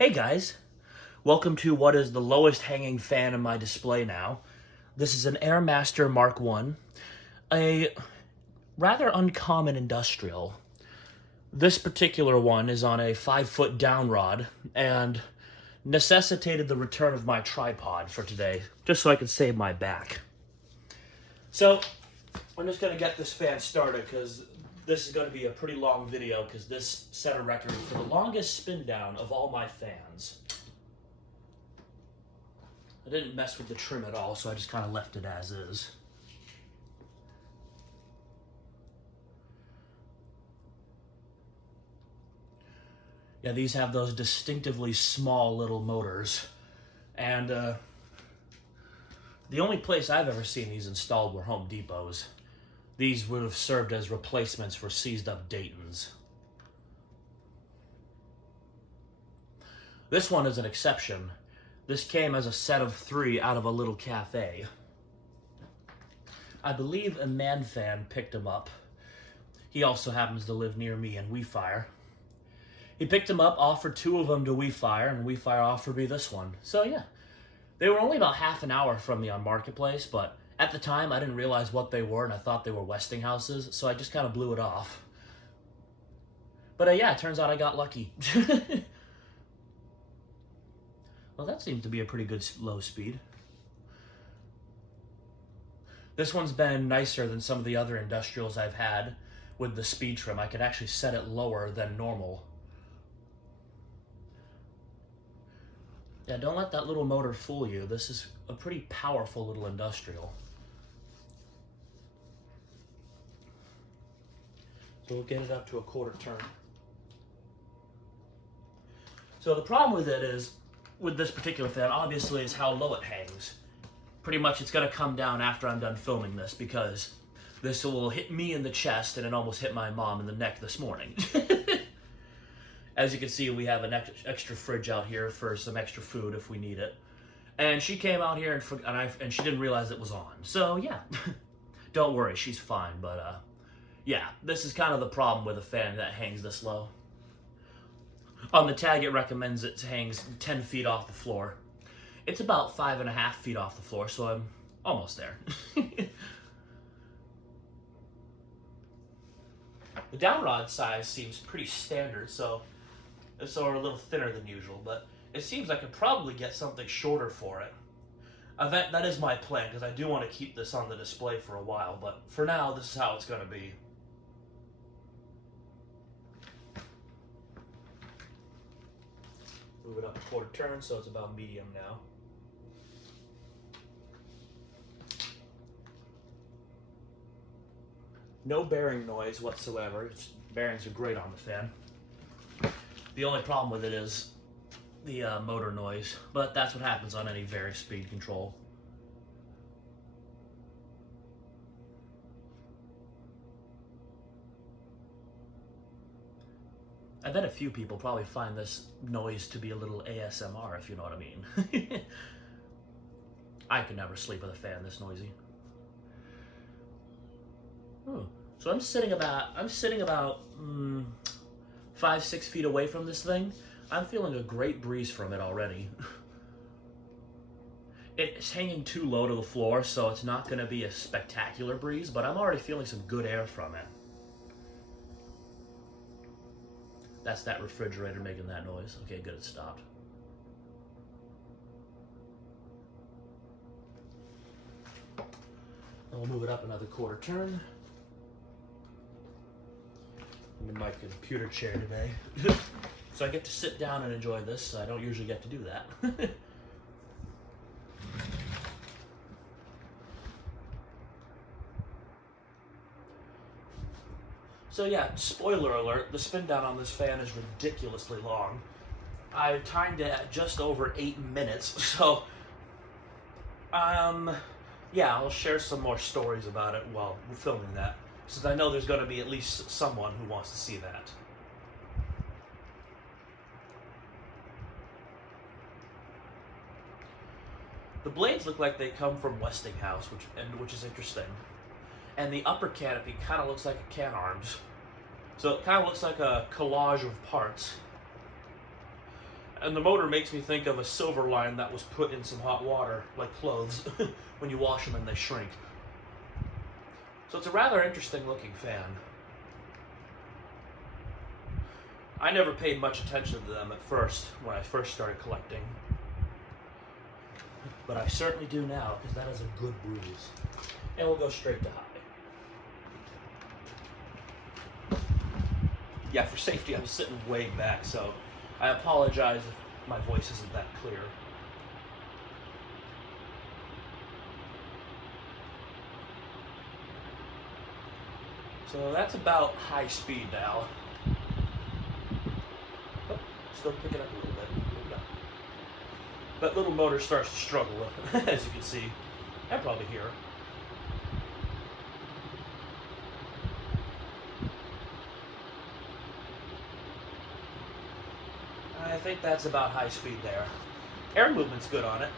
Hey guys, welcome to what is the lowest hanging fan in my display now. This is an Airmaster Mark 1, a rather uncommon industrial. This particular one is on a 5-foot down rod and necessitated the return of my tripod for today, just so I could save my back. So, I'm just going to get this fan started because this is going to be a pretty long video because this set a record for the longest spin down of all my fans. I didn't mess with the trim at all, so I just kind of left it as is. Yeah, these have those distinctively small little motors. And the only place I've ever seen these installed were Home Depots. These would have served as replacements for seized up Daytons. This one is an exception. This came as a set of 3 out of a little cafe. I believe a man fan picked him up. He also happens to live near me in WeFire. He picked him up, offered 2 of them to WeFire, and WeFire offered me this one. So yeah, they were only about half an hour from me on Marketplace, but at the time I didn't realize what they were, and I thought they were Westinghouses, so I just kind of blew it off. But yeah, it turns out I got lucky. Well, that seems to be a pretty good low speed. This one's been nicer than some of the other industrials I've had with the speed trim. I could actually set it lower than normal. Yeah, don't let that little motor fool you. This is a pretty powerful little industrial. So we'll get it up to a 1/4 turn. So the problem with it is, with this particular fan, obviously, is how low it hangs. Pretty much it's going to come down after I'm done filming this, because this will hit me in the chest and it almost hit my mom in the neck this morning. As you can see, we have an extra fridge out here for some extra food if we need it. And she came out here and she didn't realize it was on. So yeah, don't worry, she's fine. But yeah, this is kind of the problem with a fan that hangs this low. On the tag, it recommends it hangs 10 feet off the floor. It's about 5.5 feet off the floor, so I'm almost there. The down rod size seems pretty standard, so it's a little thinner than usual, but it seems I could probably get something shorter for it. That is my plan, because I do want to keep this on the display for a while, but for now, this is how it's going to be. Move it up a 1/4 turn, so it's about medium now. No bearing noise whatsoever. Bearings are great on the fan. The only problem with it is the motor noise, but that's what happens on any various speed control. I bet a few people probably find this noise to be a little ASMR, if you know what I mean. I could never sleep with a fan this noisy. So I'm sitting about 5-6 feet away from this thing. I'm feeling a great breeze from it already. It's hanging too low to the floor, so it's not going to be a spectacular breeze, but I'm already feeling some good air from it. That's that refrigerator making that noise. Okay, good, it stopped. I'll move it up another 1/4 turn. I'm in my computer chair today. So I get to sit down and enjoy this. I don't usually get to do that. So yeah, spoiler alert, the spin down on this fan is ridiculously long. I timed it at just over 8 minutes, so yeah, I'll share some more stories about it while we're filming that, since I know there's going to be at least someone who wants to see that. The blades look like they come from Westinghouse, which is interesting. And the upper canopy kind of looks like a can arms. So it kind of looks like a collage of parts. And the motor makes me think of a silver line that was put in some hot water, like clothes, when you wash them and they shrink. So it's a rather interesting looking fan. I never paid much attention to them at first, when I first started collecting. But I certainly do now, because that is a good breeze. And we'll go straight to high. Yeah, for safety, I'm sitting way back, so I apologize if my voice isn't that clear. So that's about high speed now. Oh, still picking up a little bit. That little motor starts to struggle, as you can see, and probably hear. I think that's about high speed there. Air movement's good on it.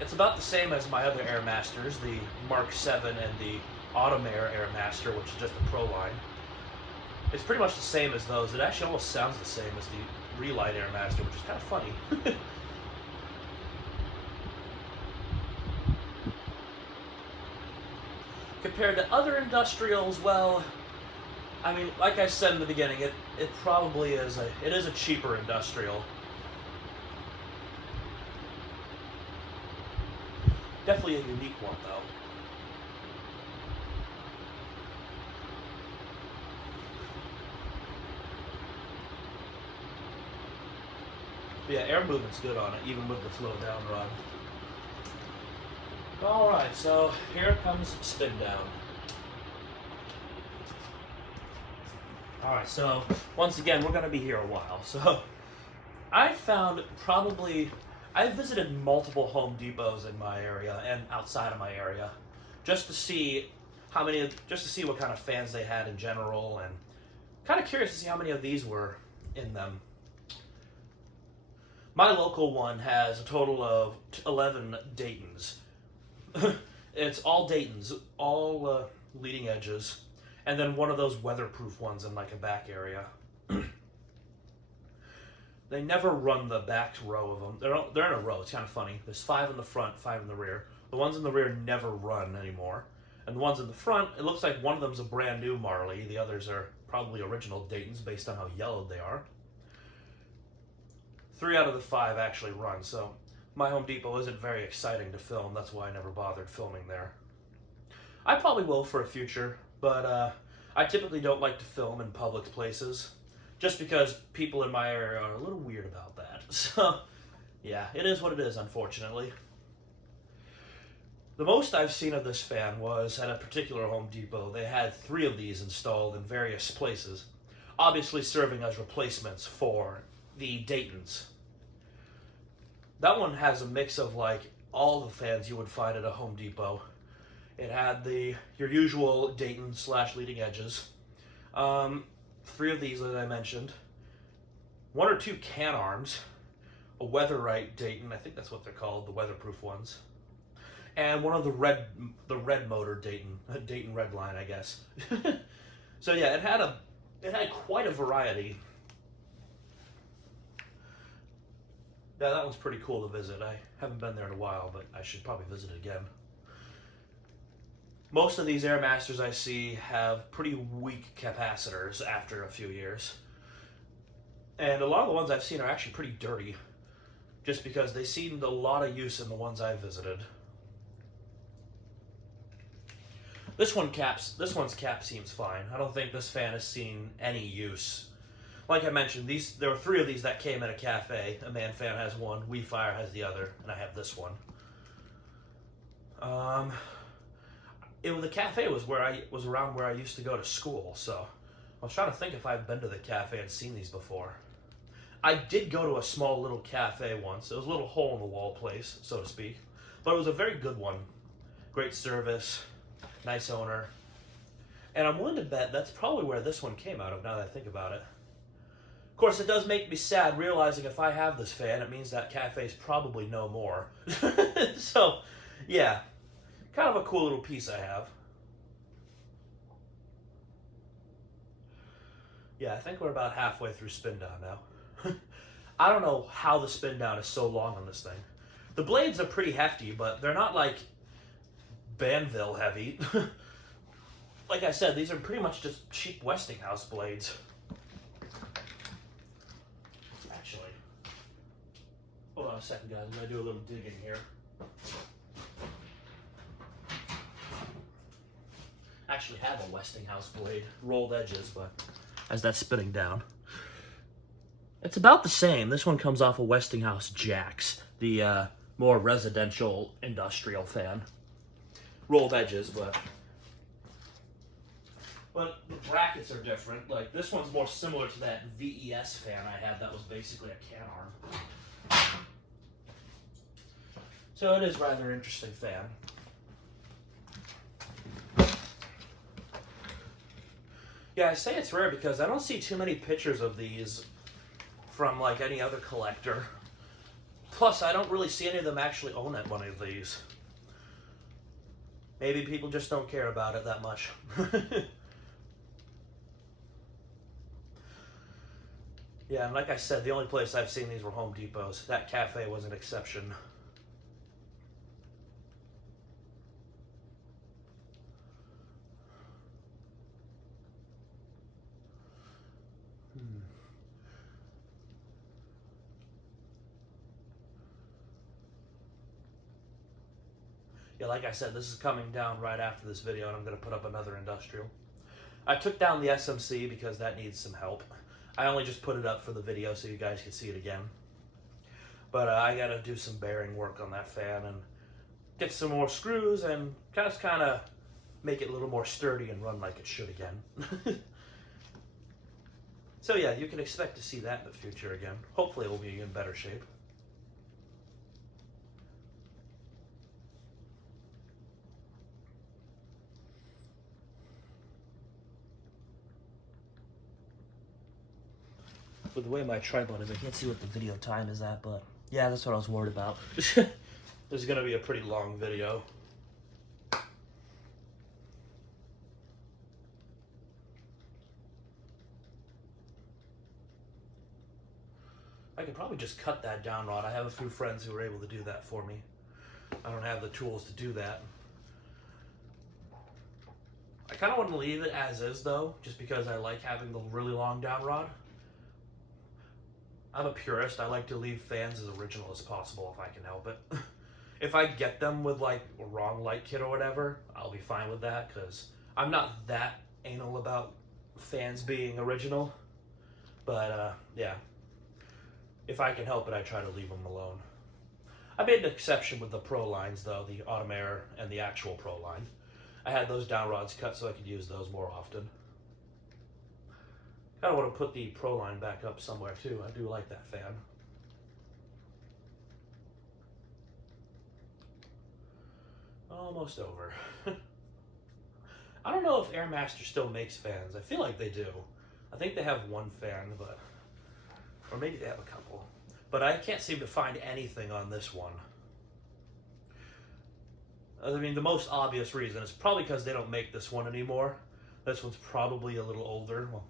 It's about the same as my other Airmasters, the Mark 7 and the Automair Airmaster, which is just a Pro line. It's pretty much the same as those. It actually almost sounds the same as the Relight Airmaster, which is kind of funny. Compared to other industrials, well, I mean, like I said in the beginning, it probably is a cheaper industrial. Definitely a unique one, though. But yeah, air movement's good on it, even with the slow down run. Alright, so here comes spin down. Alright, so once again, we're going to be here a while. So I found I've visited multiple Home Depots in my area and outside of my area just to see what kind of fans they had in general, and kind of curious to see how many of these were in them. My local one has a total of 11 Daytons. It's all Daytons, all leading edges, and then one of those weatherproof ones in like a back area. They never run the back row of them. They're in a row. It's kind of funny. There's 5 in the front, 5 in the rear. The ones in the rear never run anymore. And the ones in the front, it looks like one of them's a brand new Marley. The others are probably original Daytons based on how yellowed they are. 3 out of the 5 actually run, so my Home Depot isn't very exciting to film. That's why I never bothered filming there. I probably will for a future, but I typically don't like to film in public places, just because people in my area are a little weird about that. So, yeah, it is what it is, unfortunately. The most I've seen of this fan was at a particular Home Depot. They had 3 of these installed in various places, obviously serving as replacements for the Daytons. That one has a mix of like all the fans you would find at a Home Depot. It had your usual Dayton / leading edges. 3 of these, as I mentioned. 1 or 2 can arms. A Weatherite Dayton, I think that's what they're called, the weatherproof ones. And one of the red motor Dayton Redline, I guess. So yeah, it had quite a variety. Yeah, that one's pretty cool to visit. I haven't been there in a while, but I should probably visit it again. Most of these Airmasters I see have pretty weak capacitors after a few years. And a lot of the ones I've seen are actually pretty dirty, just because they seemed a lot of use in the ones I visited. This one's cap seems fine. I don't think this fan has seen any use. Like I mentioned, there were 3 of these that came in a cafe. A Man Fan has one, WeFire has the other, and I have this one. The cafe was around where I used to go to school, so I was trying to think if I've been to the cafe and seen these before. I did go to a small little cafe once. It was a little hole-in-the-wall place, so to speak, but it was a very good one. Great service, nice owner, and I'm willing to bet that's probably where this one came out of, now that I think about it. Of course, it does make me sad realizing if I have this fan, it means that cafe's probably no more. So, yeah, kind of a cool little piece I have. Yeah, I think we're about halfway through spin down now. I don't know how the spin down is so long on this thing. The blades are pretty hefty, but they're not like Banville heavy. Like I said, these are pretty much just cheap Westinghouse blades. Actually, hold on a second, guys. I'm going to do a little digging here. I actually have a Westinghouse blade, rolled edges, but as that's spinning down. It's about the same. This one comes off a Westinghouse Jax, the more residential industrial fan. Rolled edges, but the brackets are different. Like, this one's more similar to that VES fan I had that was basically a can arm. So it is rather interesting fan. Yeah, I say it's rare because I don't see too many pictures of these from like any other collector. Plus, I don't really see any of them actually own one of these. Maybe people just don't care about it that much. Yeah, and like I said, the only place I've seen these were Home Depots. That cafe was an exception. Yeah, like I said, this is coming down right after this video, and I'm going to put up another industrial. I took down the SMC because that needs some help. I only just put it up for the video so you guys can see it again. But I got to do some bearing work on that fan and get some more screws and just kind of make it a little more sturdy and run like it should again. So yeah, you can expect to see that in the future again. Hopefully it will be in better shape. With the way my tripod is, I can't see what the video time is at, but yeah, that's what I was worried about. This is going to be a pretty long video. I could probably just cut that down rod. I have a few friends who were able to do that for me. I don't have the tools to do that. I kind of want to leave it as is, though, just because I like having the really long down rod. I'm a purist. I like to leave fans as original as possible if I can help it. If I get them with like a wrong light kit or whatever, I'll be fine with that because I'm not that anal about fans being original. But yeah, if I can help it, I try to leave them alone. I made an exception with the Pro lines though, the Autumn Air and the actual Pro line. I had those down rods cut so I could use those more often. I want to put the Pro line back up somewhere too. I do like that fan. Almost over. I don't know if Airmaster still makes fans. I feel like they do. I think they have one fan, but or maybe they have a couple. But I can't seem to find anything on this one. I mean, the most obvious reason is probably because they don't make this one anymore. This one's probably a little older. Well,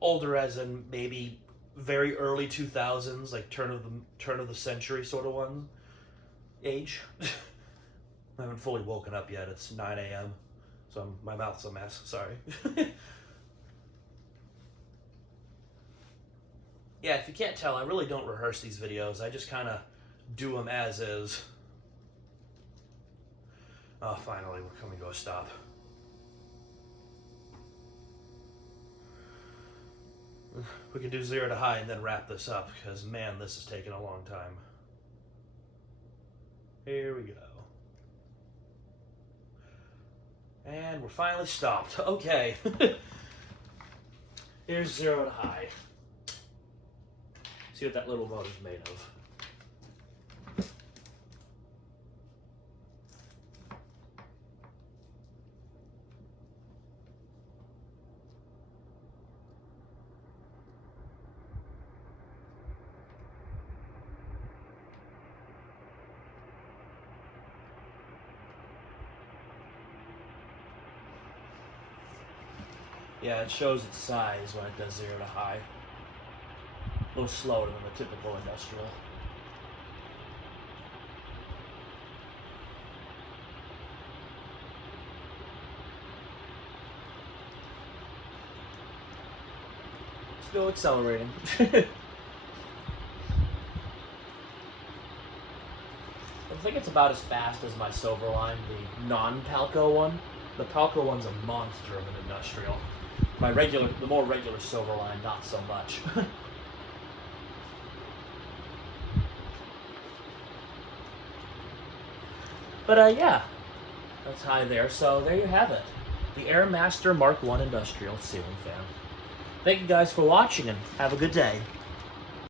older as in maybe very early 2000s, like turn of the century sort of one age. I haven't fully woken up yet. It's 9 a.m. So my mouth's a mess. Sorry. Yeah, if you can't tell, I really don't rehearse these videos. I just kind of do them as is. Oh, finally, we're coming to a stop. We can do 0 to high and then wrap this up, because, man, this is taking a long time. Here we go. And we're finally stopped. Okay. Here's 0 to high. See what that little motor's made of. Yeah, it shows its size when it does 0 to high. little slower than the typical industrial. Still accelerating. I think it's about as fast as my Silverline, the non-Palco one. The Palco one's a monster of an industrial. The more regular Silverline, not so much. But yeah, that's high there. So there you have it. The Airmaster Mark I Industrial Ceiling Fan. Thank you guys for watching and have a good day.